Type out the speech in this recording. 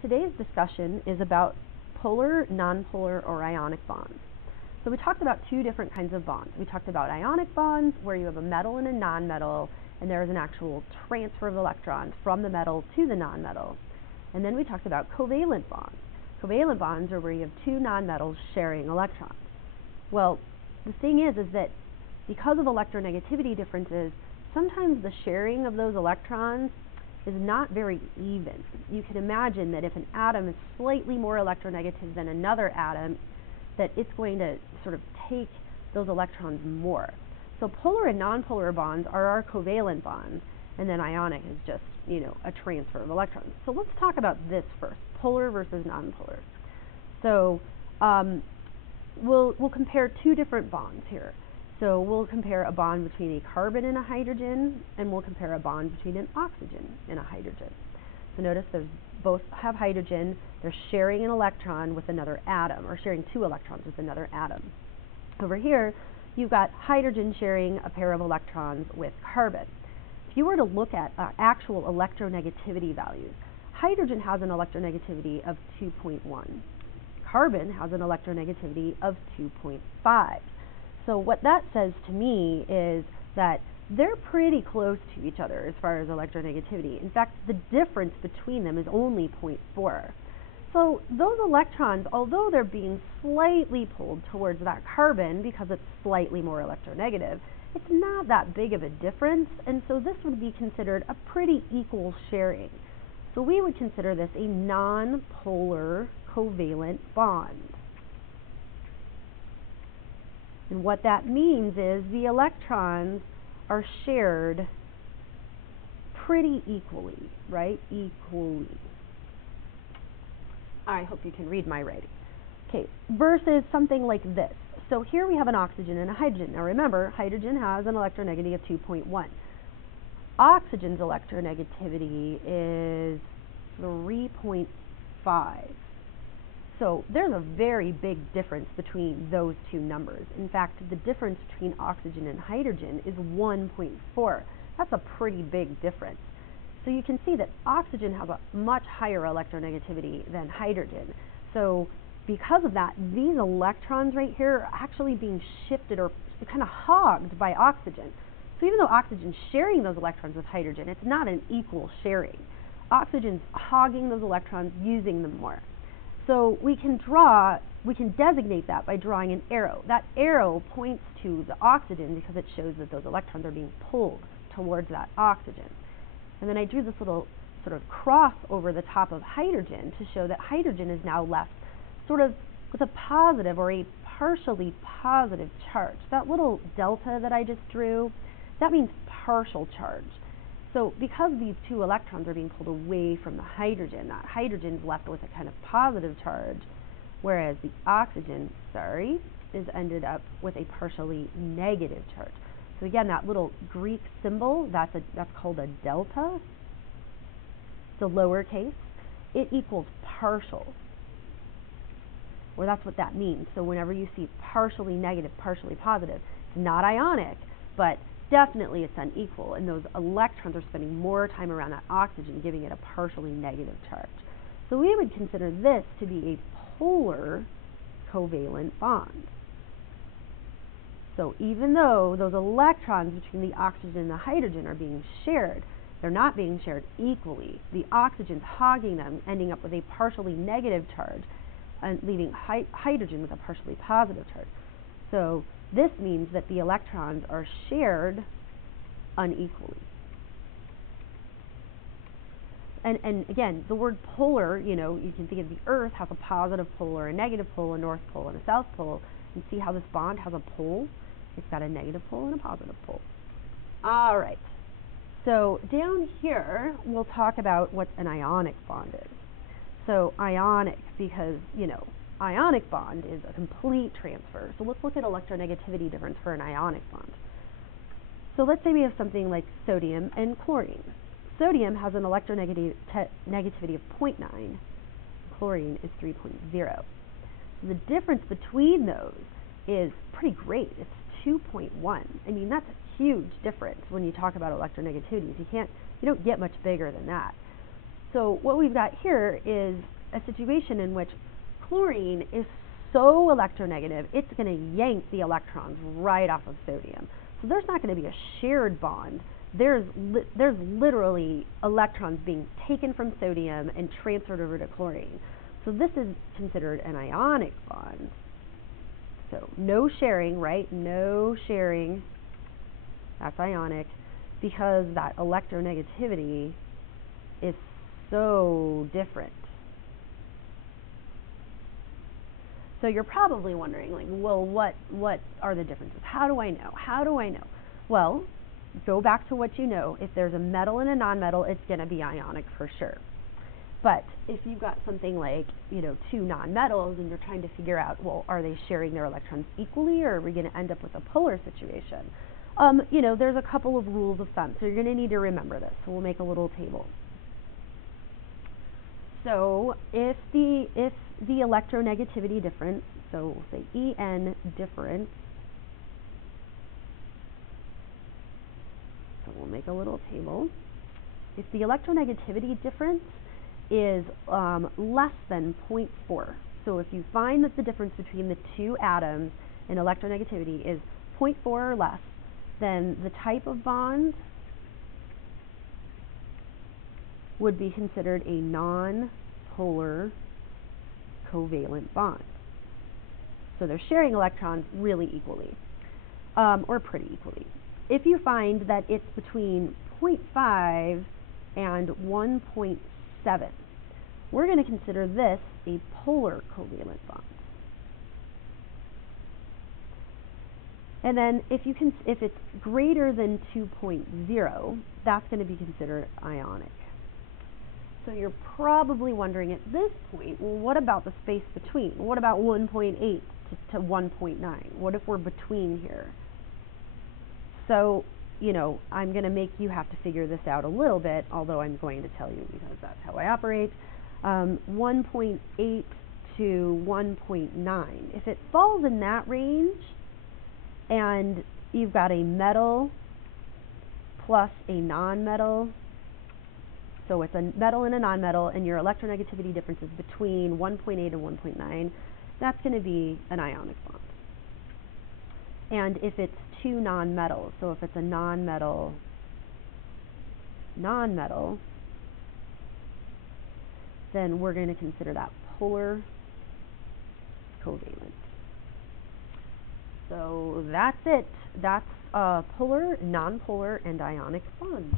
Today's discussion is about polar, nonpolar, or ionic bonds. So we talked about two different kinds of bonds. We talked about ionic bonds, where you have a metal and a nonmetal, and there is an actual transfer of electrons from the metal to the nonmetal. And then we talked about covalent bonds. Covalent bonds are where you have two nonmetals sharing electrons. Well, the thing is that because of electronegativity differences, sometimes the sharing of those electrons is not very even. You can imagine that if an atom is slightly more electronegative than another atom, that it's going to sort of take those electrons more. So polar and nonpolar bonds are our covalent bonds, and then ionic is just, a transfer of electrons. So let's talk about this first, polar versus nonpolar. So we'll compare two different bonds here. So we'll compare a bond between a carbon and a hydrogen, and we'll compare a bond between an oxygen and a hydrogen. So notice both have hydrogen, they're sharing an electron with another atom, or sharing two electrons with another atom. Over here, you've got hydrogen sharing a pair of electrons with carbon. If you were to look at actual electronegativity values, hydrogen has an electronegativity of 2.1. Carbon has an electronegativity of 2.5. So what that says to me is that they're pretty close to each other as far as electronegativity. In fact, the difference between them is only 0.4. So those electrons, although they're being slightly pulled towards that carbon because it's slightly more electronegative, it's not that big of a difference, and so this would be considered a pretty equal sharing. So we would consider this a non-polar covalent bond. And what that means is the electrons are shared pretty equally, right? Equally. I hope you can read my writing. Okay, versus something like this. So here we have an oxygen and a hydrogen. Now remember, hydrogen has an electronegativity of 2.1. Oxygen's electronegativity is 3.5. So there's a very big difference between those two numbers. In fact, the difference between oxygen and hydrogen is 1.4. That's a pretty big difference. So you can see that oxygen has a much higher electronegativity than hydrogen. So because of that, these electrons right here are actually being shifted or kind of hogged by oxygen. So even though oxygen's sharing those electrons with hydrogen, it's not an equal sharing. Oxygen's hogging those electrons, using them more. So we can designate that by drawing an arrow. That arrow points to the oxygen because it shows that those electrons are being pulled towards that oxygen. And then I drew this little sort of cross over the top of hydrogen to show that hydrogen is now left sort of with a positive or a partially positive charge. That little delta that I just drew, that means partial charge. So because these two electrons are being pulled away from the hydrogen, that hydrogen is left with a kind of positive charge, whereas the oxygen, is ended up with a partially negative charge. So again, that little Greek symbol, that's called a delta, the lowercase, it equals partial, or that's what that means. So whenever you see partially negative, partially positive, it's not ionic, but definitely it's unequal, and those electrons are spending more time around that oxygen, giving it a partially negative charge. So we would consider this to be a polar covalent bond. So even though those electrons between the oxygen and the hydrogen are being shared, they're not being shared equally. The oxygen's hogging them, ending up with a partially negative charge, and leaving hydrogen with a partially positive charge. So this means that the electrons are shared unequally. And again, the word polar, you can think of the Earth has a positive pole or a negative pole, a north pole and a south pole. And see how this bond has a pole? It's got a negative pole and a positive pole. All right. So down here, we'll talk about what an ionic bond is. So ionic, because, ionic bond is a complete transfer. So let's look at electronegativity difference for an ionic bond. So let's say we have something like sodium and chlorine. Sodium has an electronegativity of 0.9. Chlorine is 3.0. So the difference between those is pretty great. It's 2.1. I mean, that's a huge difference when you talk about electronegativities. You don't get much bigger than that. So what we've got here is a situation in which chlorine is so electronegative, it's going to yank the electrons right off of sodium. So there's not going to be a shared bond. There's literally electrons being taken from sodium and transferred over to chlorine. So this is considered an ionic bond. So no sharing, right? No sharing. That's ionic, because that electronegativity is so different. So you're probably wondering, like, well, what are the differences? How do I know? How do I know? Well, go back to what you know. If there's a metal and a nonmetal, it's going to be ionic for sure. But if you've got something like, two nonmetals and you're trying to figure out, well, are they sharing their electrons equally, or are we going to end up with a polar situation? There's a couple of rules of thumb, so you're going to need to remember this. So we'll make a little table. So if the electronegativity difference, so we'll say En difference, so we'll make a little table. If the electronegativity difference is less than 0.4, so if you find that the difference between the two atoms in electronegativity is 0.4 or less, then the type of bond would be considered a non-polar covalent bond. So they're sharing electrons really equally, or pretty equally. If you find that it's between 0.5 and 1.7, we're going to consider this a polar covalent bond. And then if it's greater than 2.0, that's going to be considered ionic. So you're probably wondering at this point, well, what about the space between? What about 1.8 to 1.9? What if we're between here? So, I'm going to make you have to figure this out a little bit, although I'm going to tell you because that's how I operate. 1.8 to 1.9. If it falls in that range, and you've got a metal plus a nonmetal, so it's a metal and a nonmetal, and your electronegativity difference is between 1.8 and 1.9, that's going to be an ionic bond. And if it's two nonmetals, so if it's a nonmetal, then we're going to consider that polar covalent. So that's it. That's polar, nonpolar, and ionic bonds.